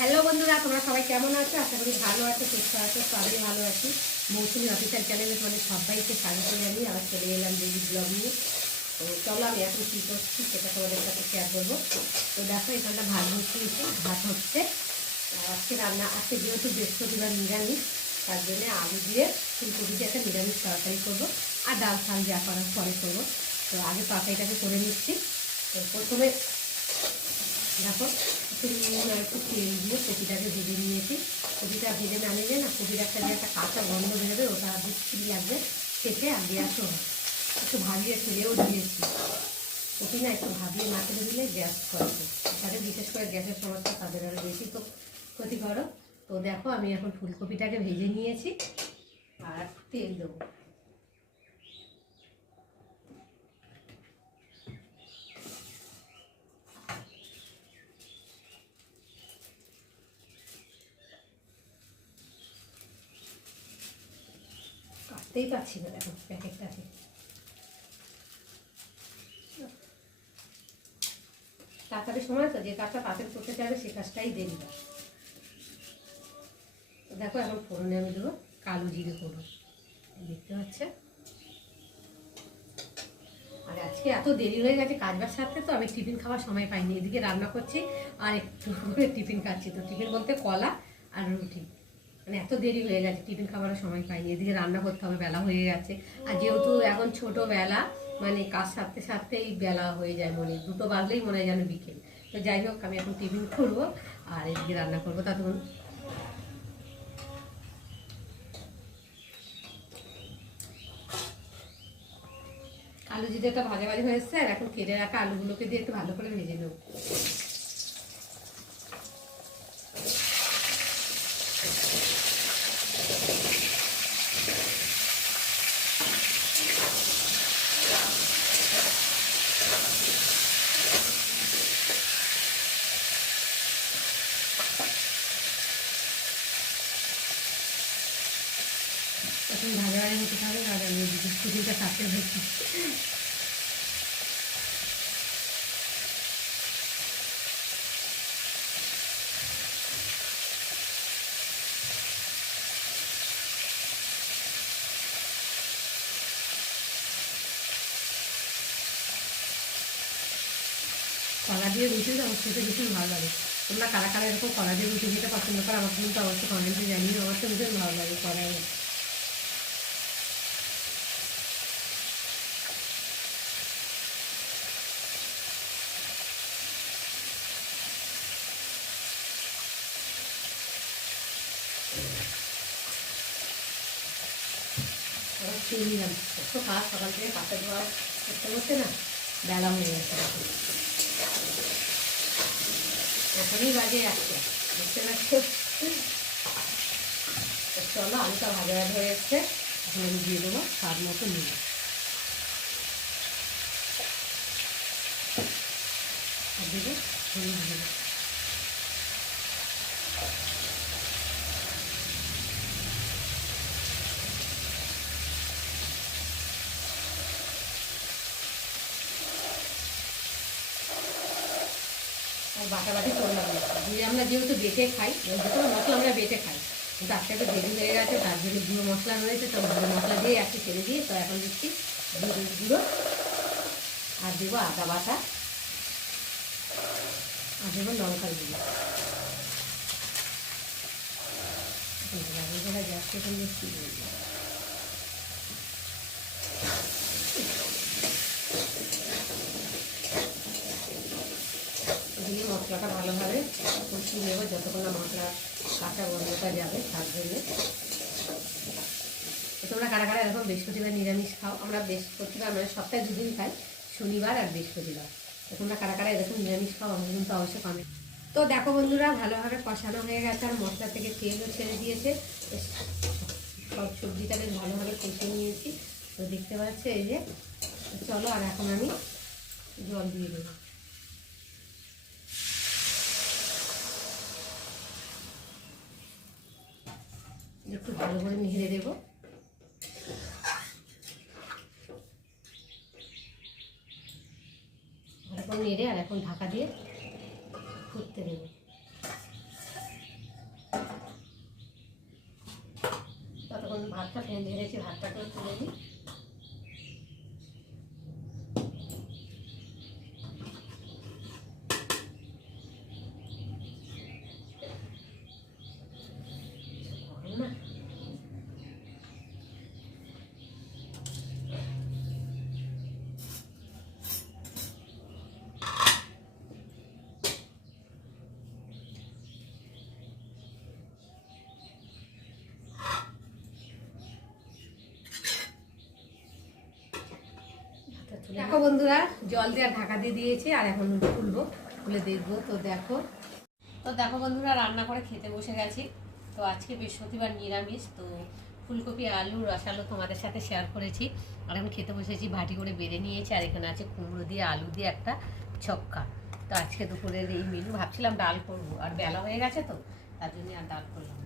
Hello বন্ধুরা, তোমরা সবাই কেমন আছো? আশা করি ভালো আছো, সুস্থ আছো আমি ভালো আছি। মৌসুমি অফিসিয়াল চ্যানেলে তোমাদের সবাইকে স্বাগত জানিয়ে আবার চলে এলাম ডেলি ব্লগ নিয়ে। তো চলো আমি এখন কী করছি সেটা তোমাদের সাথে শেয়ার করব। তো দেখো, এখানটা ভাত বসিয়েছি, ভাত হচ্ছে। আজকে রান্না, আজকে যেহেতু বৃহস্পতিবার নিরামিষ, তার জন্যে আলু দিয়ে ফুলকপি দিয়ে একটা নিরামিষ তরকারি করব। আর ডাল ফাল যা করার পরে করব। তো আগে তরকারিটাকে করে নিচ্ছি। তো প্রথমে দেখো একটু নুন একটু তেল দিয়ে কপিটাকে ভেজে নিয়েছি। কপিটা ভেজে না নিলে না, কপির একটা যে একটা কাঁচা গন্ধ বেরোবে, ওটা বিচ্ছিরি লাগবে, খেতে আর গ্যাসও একটু ভাবিয়ে তুলেও দিয়েছি। কপি না একটু ভাবিয়ে না তুলে দিলে গ্যাস করে তাদের বিশেষ করে গ্যাসের সমস্যা তাদের আরও বেশি তো ক্ষতি করো তো দেখো, আমি এখন ফুলকপিটাকে ভেজে নিয়েছি, আর তেল দেবো। কাটতেই পারছি না দেখো প্যাকেটটাকে তাড়াতাড়ি সময় তো যে কাজটা তাড়াতাড়ি করতে চাইবে, সে কাজটাই দেরি দেখো, এখন ফোড়নে আমি দেবো, কালো জিরে করব দেখতে পাচ্ছে আর আজকে এত দেরি হয়ে গেছে কাজ বাজ সারতে, তো আমি টিফিন খাওয়ার সময় পাইনি। এদিকে রান্না করছি, আর একটু করে টিফিন খাচ্ছি। তো টিফিন বলতে কলা আর রুটি। মানে এত দেরি হয়ে গেছে, টিফিন খাবারের সময় পাইনি। এদিকে রান্না করতে হবে, বেলা হয়ে গেছে। আর যেহেতু এখন ছোট বেলা মানে কাজ সারতে সারতেই বেলা হয়ে যায় মনে, দুটো বাজলেই মনে হয় যেন বিকেল। তো যাই হোক, আমি এখন টিফিন করব আর এদিকে রান্না করব। ততক্ষণ আলু জিরেটা ভাজা ভাজা হয়ে এসছে আর এখন কেটে রাখা আলুগুলোকে দিয়ে একটু ভালো করে ভেজে নেব। ভাজা হতে থাকবে আর আমি স্কুটিটা কাটতে হচ্ছে কলা দিয়ে রুটি আমার খেতে ভীষণ ভালো লাগে। তোমরা কারা কারা এরকম কলা দিয়ে রুটি খেতে পছন্দ করো, আমাকে কিন্তু অবশ্যই কমেন্টে জানিয়ে আমার তো ভীষণ ভালো লাগে কলা খেয়ে নিলাম এত কাজ সকাল থেকে কাপড় ধোয়া করতে করতে না বেলা হয়ে গেছে এখনই বাজে একটা বুঝতে চলো আলুটা ভাজা ভাজা হয়ে এসছে এখন দিয়ে দেবো স্বাদ মতো নুন আর দেবো বাটাবাটি করলাম না দিয়ে আমরা যেহেতু বেটে খাই যে কোনো মশলা আমরা বেটে খাই। কিন্তু আজকে একটু দেরি হয়ে গেছে, তার জন্য গুঁড়ো মশলা রয়েছে, তো গুঁড়ো মশলা দিয়ে একটু ছেড়ে দিয়ে তো এখন দিচ্ছি জিরে গুঁড়ো। আর দেবো আদা বাটা। আর দেবো লঙ্কার গুঁড়ো। গ্যাস দিয়ে দিই। দিয়ে মশলাটা ভালোভাবে কষিয়ে নেব, যতক্ষণ না মশলা কাঁচা গন্ধটা যাবে, তার জন্যে। তোমরা কারা কারা এরকম বৃহস্পতিবার নিরামিষ খাও, আমরা বৃহস্পতিবার মানে সপ্তাহে দুদিন খাই, শনিবার আর বৃহস্পতিবার। তো তোমরা কারা কারা এরকম নিরামিষ খাও, আমাকে কিন্তু অবশ্যই কমে তো দেখো বন্ধুরা, ভালোভাবে কষানো হয়ে গেছে আর মশলা থেকে তেলও ছেড়ে দিয়েছে। সব সবজিটা বেশ ভালোভাবে কষিয়ে নিয়েছি। তো দেখতে পাচ্ছ এই যে, চলো আর এখন আমি জল দিয়ে দেবো। ভালো করে নেড়ে দেব। এরকম নেড়ে আর এখন ঢাকা দিয়ে ফুটতে দেব। ততক্ষণ ভাতটা ফেন ধরেছি ভাতটাকে তুলে নিই। দেখো বন্ধুরা, জল দেওয়া ঢাকা দিয়ে দিয়েছি, আর এখন খুলবো, খুলে দেখব। তো দেখো তো দেখো বন্ধুরা, রান্না করে খেতে বসে গেছি। তো আজকে বৃহস্পতিবার নিরামিষ, তো ফুলকপি, আলু রসালো তোমাদের সাথে শেয়ার করেছি। আর এখন খেতে বসেছি, ভাটি করে বেড়ে নিয়েছি, আর এখানে আছে কুমড়ো দিয়ে, আলু দিয়ে একটা ছক্কা। তো আজকে দুপুরের এই মেনু ভাবছিলাম ডাল করব, আর বেলা হয়ে গেছে তো, তার জন্য আর ডাল করলাম